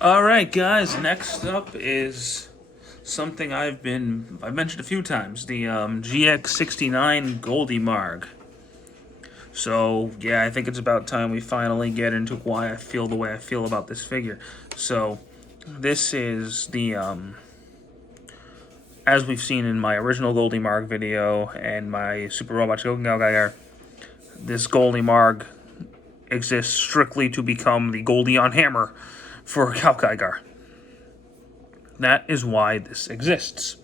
Alright guys, next up is something I've mentioned a few times, the GX-69 Goldymarg. So yeah, I think it's about time we finally get into why I feel the way I feel about this figure. So this is the as we've seen in my original Goldymarg video and my Super Robot Chogokin, this Goldymarg exists strictly to become the Goldion Hammer for Gaigar. That is why this exists.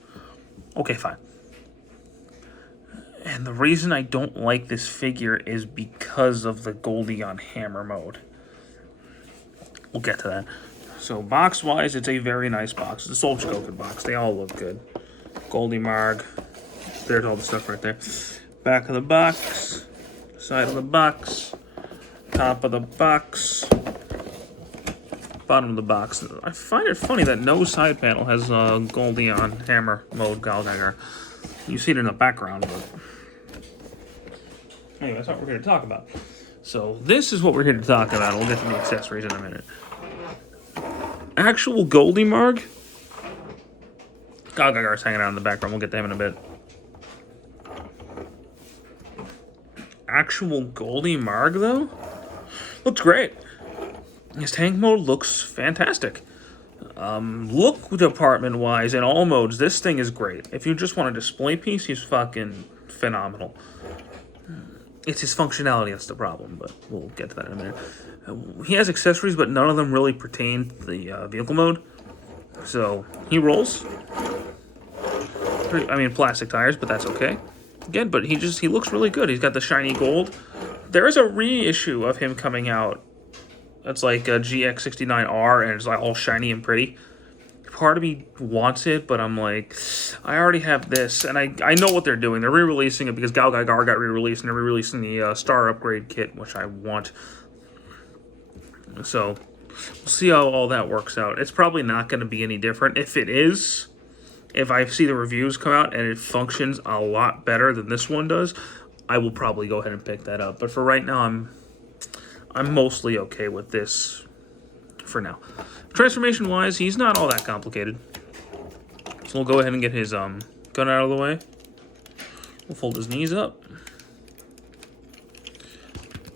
Okay, fine. And the reason I don't like this figure is because of the Goldion Hammer mode. We'll get to that. So box-wise, it's a very nice box. It's a Soul Chogokin box. They all look good. Goldymarg. There's all the stuff right there. Back of the box. Side of the box. Top of the box. Bottom of the box. I find it funny that no side panel has a Goldion Hammer mode Gaigar. You see it in the background, but anyway, that's what we're here to talk about. So this is what we're here to talk about. We'll get to the accessories in a minute. Actual Goldymarg. Gaigar's hanging out in the background. We'll get to him in a bit. Actual Goldymarg, though, looks great. His tank mode looks fantastic. Look department-wise, in all modes, this thing is great. If you just want a display piece, he's fucking phenomenal. It's his functionality that's the problem, but we'll get to that in a minute. He has accessories, but none of them really pertain to the vehicle mode. So, he rolls. I mean, plastic tires, but that's okay. Again, but he looks really good. He's got the shiny gold. There is a reissue of him coming out. That's like a GX-69R, and it's like all shiny and pretty. Part of me wants it, but I'm like, I already have this, and I know what they're doing. They're re-releasing it because Gaigar got re-released, and they're re-releasing the Star Upgrade kit, which I want. So, we'll see how all that works out. It's probably not going to be any different. If it is, if I see the reviews come out and it functions a lot better than this one does, I will probably go ahead and pick that up. But for right now, I'm mostly okay with this for now. Transformation-wise, he's not all that complicated. So we'll go ahead and get his gun out of the way. We'll fold his knees up.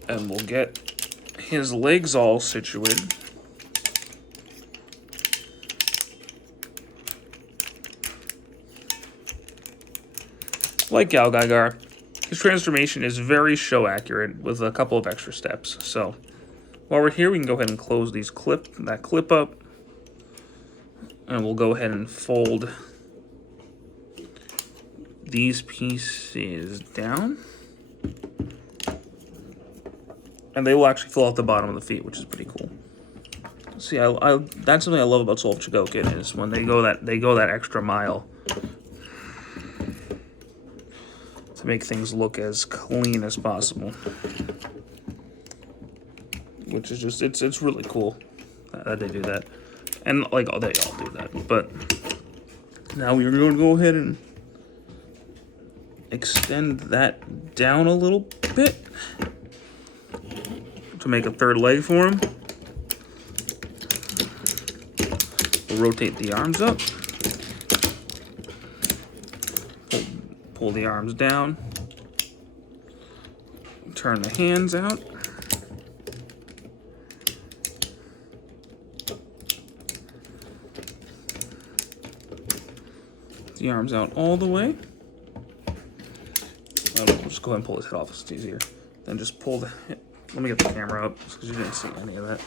And we'll get his legs all situated. Like Gaigar, his transformation is very show accurate with a couple of extra steps. So while we're here, we can go ahead and close that clip up, and we'll go ahead and fold these pieces down, and they will actually fill out the bottom of the feet, which is pretty cool. See, that's something I love about Soul Chogokin is when they go that extra mile to make things look as clean as possible. Which is just, it's really cool that they do that. And, like, oh, they all do that. But now we're going to go ahead and extend that down a little bit to make a third leg for him. We'll rotate the arms up. Pull the arms down. Turn the hands out. The arms out all the way. We'll just go ahead and pull his head off, it's easier. Then just pull the head. Let me get the camera up because you didn't see any of that.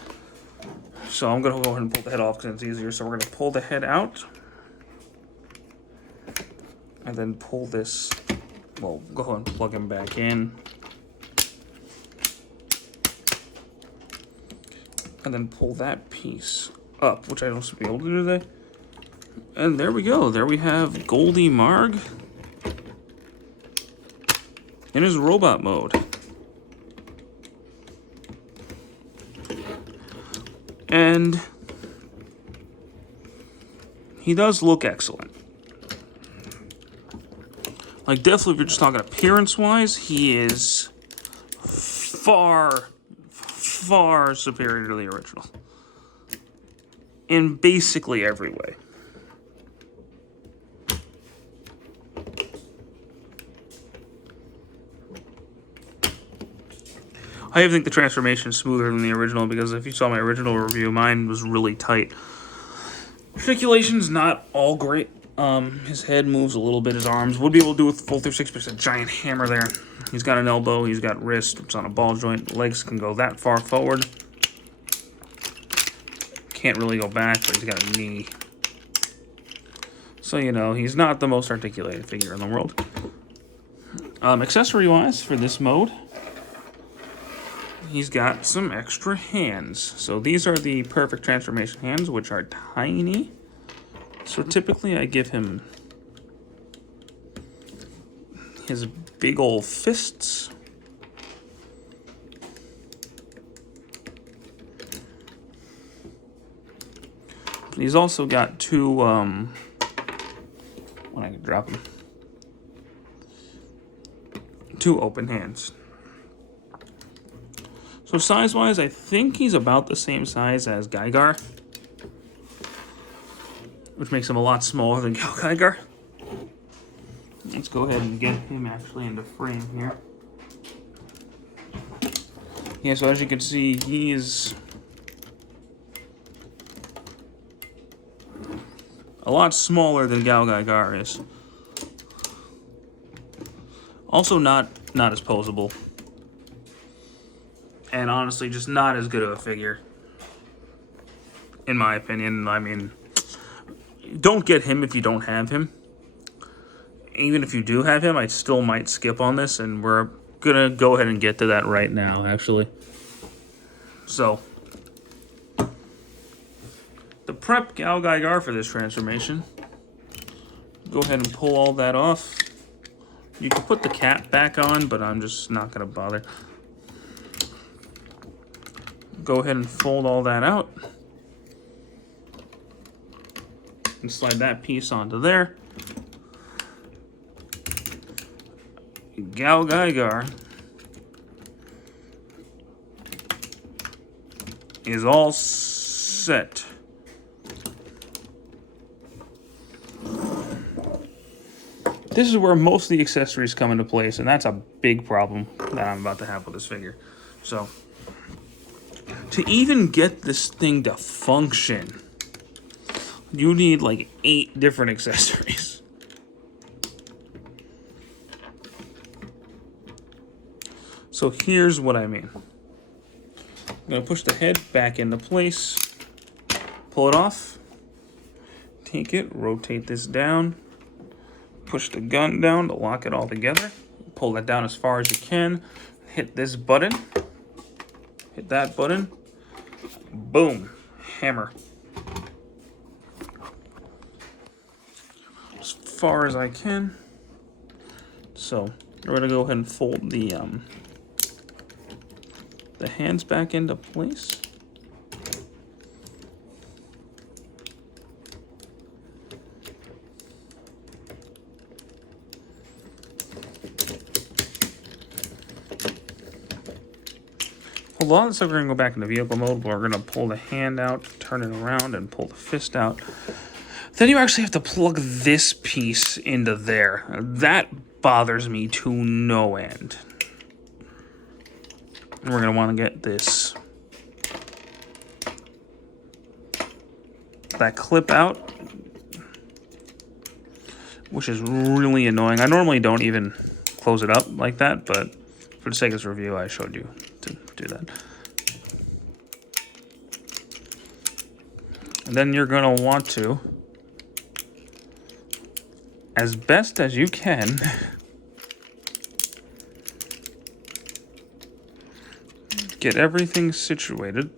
So I'm going to go ahead and pull the head off because it's easier. So we're going to pull the head out. And then pull this. Well, go ahead and plug him back in. And then pull that piece up, which I don't supposed to be able to do today. And there we go. There we have Goldymarg in his robot mode. And he does look excellent. Like, definitely if you're just talking appearance-wise, he is far, far superior to the original. in basically every way. I even think the transformation is smoother than the original, because if you saw my original review, mine was really tight. Articulation's not all great. His head moves a little bit, his arms would be able to do with full 36, but it's a giant hammer there. He's got an elbow, he's got wrist, it's on a ball joint, legs can go that far forward. Can't really go back, but he's got a knee. So, you know, he's not the most articulated figure in the world. Accessory-wise, for this mode, he's got some extra hands. So these are the perfect transformation hands, which are tiny. So typically I give him his big old fists. He's also got two, when I can drop him, two open hands. So size-wise, I think he's about the same size as Gygar, which makes him a lot smaller than Gygar. Let's go ahead and get him actually into frame here. Yeah, so as you can see, he is a lot smaller than Gygar is. Also not as posable. And honestly, just not as good of a figure, in my opinion. I mean, don't get him if you don't have him. Even if you do have him, I still might skip on this, and we're gonna go ahead and get to that right now, actually. So, the prep Gygar for this transformation. Go ahead and pull all that off. You can put the cap back on, but I'm just not gonna bother. Go ahead and fold all that out. And slide that piece onto there. Gygar is all set. This is where most of the accessories come into place, and that's a big problem that I'm about to have with this figure. So, to even get this thing to function, you need like 8 different accessories. So here's what I mean. I'm going to push the head back into place, pull it off, take it, rotate this down, push the gun down to lock it all together, pull that down as far as you can, hit this button, hit that button, boom, hammer. As far as I can. So we're gonna go ahead and fold the hands back into place. Hold on, so we're going to go back into vehicle mode. We're going to pull the hand out, turn it around, and pull the fist out. Then you actually have to plug this piece into there. That bothers me to no end. And we're going to want to get that clip out, which is really annoying. I normally don't even close it up like that, but for the sake of this review, I showed you to do that. And then you're going to want to, as best as you can, get everything situated.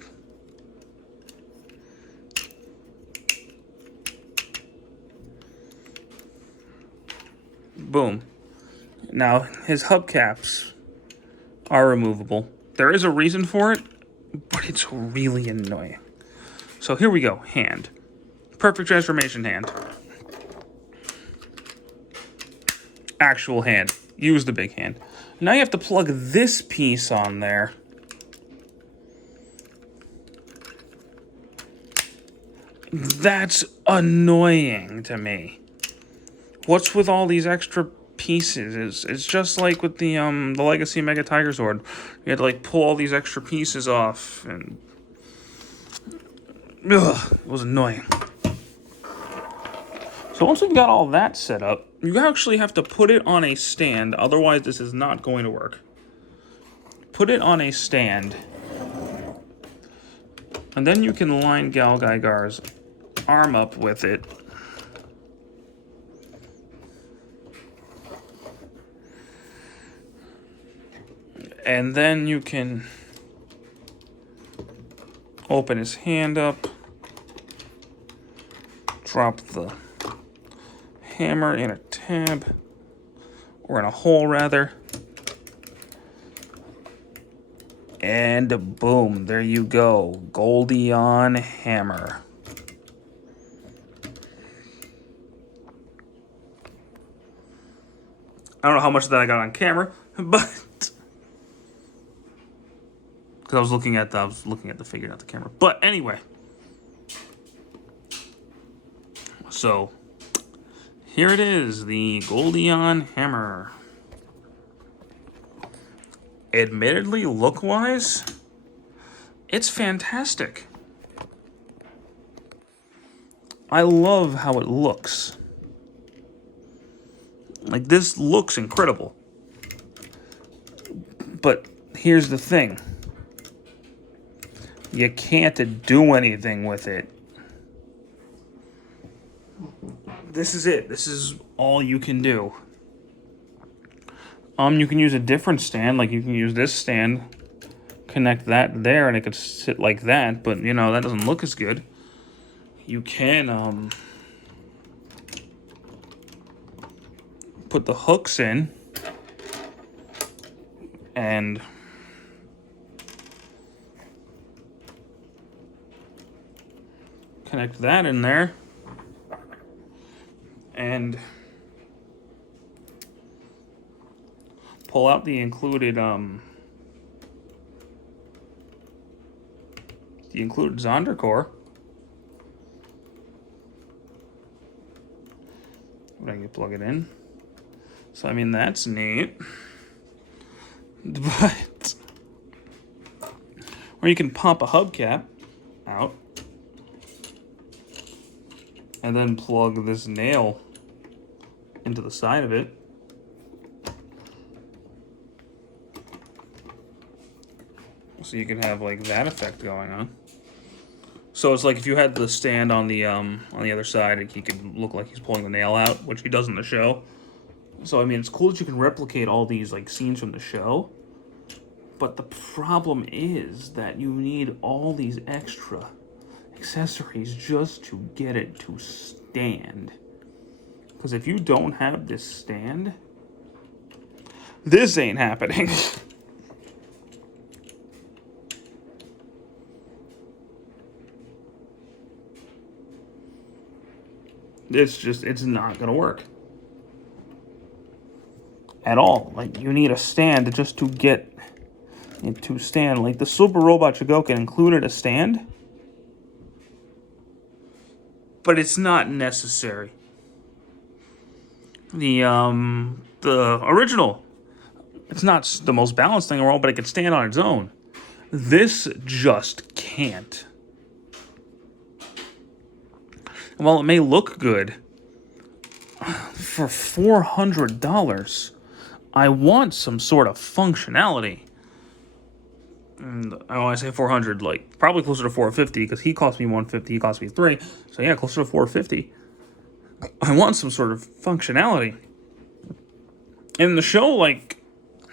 Boom. Now, his hubcaps are removable. There is a reason for it, but it's really annoying. So here we go, hand. Perfect transformation hand. Actual hand. Use the big hand. Now you have to plug this piece on there. That's annoying to me. What's with all these extra pieces? It's just like with the Legacy Mega Tiger Sword. You had to like pull all these extra pieces off, and it was annoying. So once we've got all that set up, you actually have to put it on a stand, otherwise this is not going to work. Put it on a stand, and then you can line Gal Gaigar's arm up with it. And then you can open his hand up, drop the hammer in a tab, or in a hole rather, and boom, there you go, Goldymarg hammer. I don't know how much of that I got on camera, but because I was looking at the figure, not the camera. But anyway, so here it is, the Goldymarg hammer. Admittedly, look-wise, it's fantastic. I love how it looks. Like, this looks incredible. But here's the thing. You can't do anything with it. This is it. This is all you can do. You can use a different stand, like you can use this stand, connect that there, and it could sit like that, but, you know, that doesn't look as good. You can, put the hooks in, and connect that in there, and pull out the included Zondercore. I can plug it in. So I mean, that's neat. But or you can pop a hubcap out and then plug this nail into the side of it. So you can have like that effect going on. So it's like if you had the stand on the other side, he could look like he's pulling the nail out, which he does in the show. So I mean, it's cool that you can replicate all these like scenes from the show. But the problem is that you need all these extra accessories just to get it to stand. Because if you don't have this stand, this ain't happening. It's not gonna work at all. Like, you need a stand just to get it to stand. Like, the Super Robot Chogokin included a stand, but it's not necessary. The original, it's not the most balanced thing in the world, but it can stand on its own. This just can't. And while it may look good, for $400, I want some sort of functionality. And when I say 400, like, probably closer to 450, because he cost me 150, he cost me 3. So yeah, closer to 450. I want some sort of functionality. In the show, like,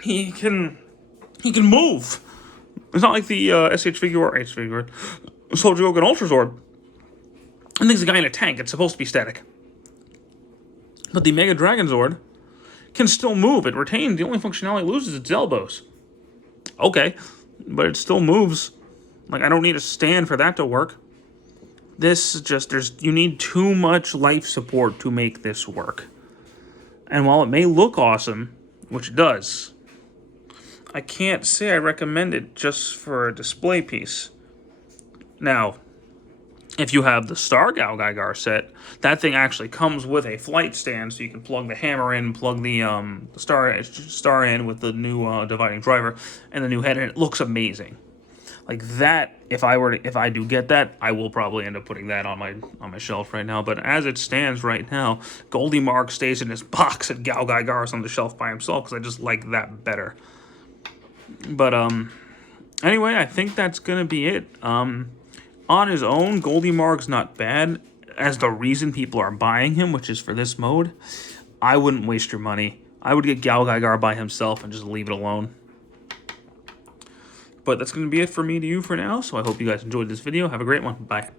he can move. It's not like the Soldier Chogokin Ultra Zord. I think it's a guy in a tank. It's supposed to be static. But the Mega Dragon Zord can still move. It retains. The only functionality it loses is its elbows. Okay, but it still moves. Like, I don't need a stand for that to work. This just, you need too much life support to make this work. And while it may look awesome, which it does, I can't say I recommend it just for a display piece. Now, if you have the Star Galgaigar set, that thing actually comes with a flight stand, so you can plug the hammer in, plug the star in with the new dividing driver and the new head, and it looks amazing. Like that, if I do get that, I will probably end up putting that on my shelf right now. But as it stands right now, Goldymarg stays in his box and Galgaigar is on the shelf by himself because I just like that better. But anyway, I think that's gonna be it. On his own, Goldymarg's not bad as the reason people are buying him, which is for this mode. I wouldn't waste your money. I would get Galgaigar by himself and just leave it alone. But that's going to be it for me to you for now, so I hope you guys enjoyed this video. Have a great one. Bye.